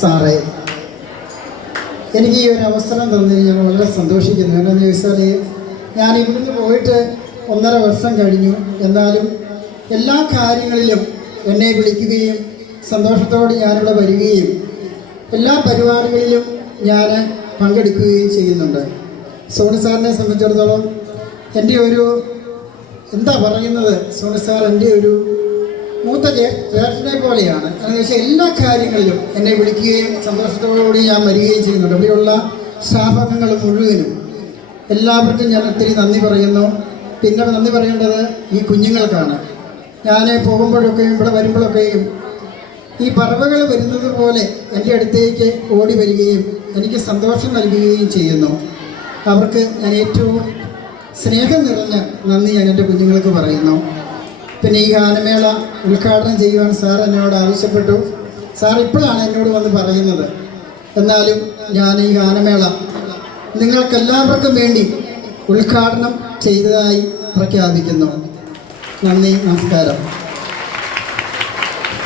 സാറേ, എനിക്ക് ഈ ഒരു അവസരം തന്നതിൽ ഞാൻ വളരെ സന്തോഷിക്കുന്നു. എന്താണെന്ന് ചോദിച്ചാൽ, ഞാൻ ഇവിടുന്ന് പോയിട്ട് 1.5 വർഷം കഴിഞ്ഞു. എന്നാലും എല്ലാ കാര്യങ്ങളിലും എന്നെ വിളിക്കുകയും സന്തോഷത്തോടെ ഞാനിവിടെ വരികയും എല്ലാ പരിപാടികളിലും ഞാൻ പങ്കെടുക്കുകയും ചെയ്യുന്നുണ്ട്. സോണി സാറിനെ സംബന്ധിച്ചിടത്തോളം എൻ്റെ ഒരു എന്താ പറയുന്നത്, സോണി സാർ എൻ്റെ ഒരു മൂത്ത ചേട്ടനെ പോലെയാണ്. എന്ന് വെച്ചാൽ എല്ലാ കാര്യങ്ങളിലും എന്നെ വിളിക്കുകയും സന്തോഷത്തോടുകൂടി ഞാൻ വരികയും ചെയ്യുന്നുണ്ട്. ഇവിടെയുള്ള സ്റ്റാഫംഗങ്ങൾ മുഴുവനും എല്ലാവർക്കും ഞാൻ ഒത്തിരി നന്ദി പറയുന്നു. പിന്നെ നന്ദി പറയേണ്ടത് ഈ കുഞ്ഞുങ്ങൾക്കാണ്. ഞാൻ പോകുമ്പോഴൊക്കെയും ഇവിടെ വരുമ്പോഴൊക്കെയും ഈ പറവകൾ വരുന്നത് പോലെ എൻ്റെ അടുത്തേക്ക് ഓടി വരികയും എനിക്ക് സന്തോഷം നൽകുകയും ചെയ്യുന്നു. അവർക്ക് ഞാൻ ഏറ്റവും സ്നേഹം നിറഞ്ഞ നന്ദി ഞാൻ എൻ്റെ കുഞ്ഞുങ്ങൾക്ക് പറയുന്നു. പിന്നെ ഈ ഗാനമേള ഉദ്ഘാടനം ചെയ്യുവാൻ സാർ എന്നോട് ആവശ്യപ്പെട്ടു. സാർ ഇപ്പോഴാണ് എന്നോട് വന്ന് പറയുന്നത്. എന്നാലും ഞാൻ ഈ ഗാനമേള നിങ്ങൾക്കെല്ലാവർക്കും വേണ്ടി ഉദ്ഘാടനം ചെയ്തതായി പ്രഖ്യാപിക്കുന്നു. നന്ദി, നമസ്കാരം.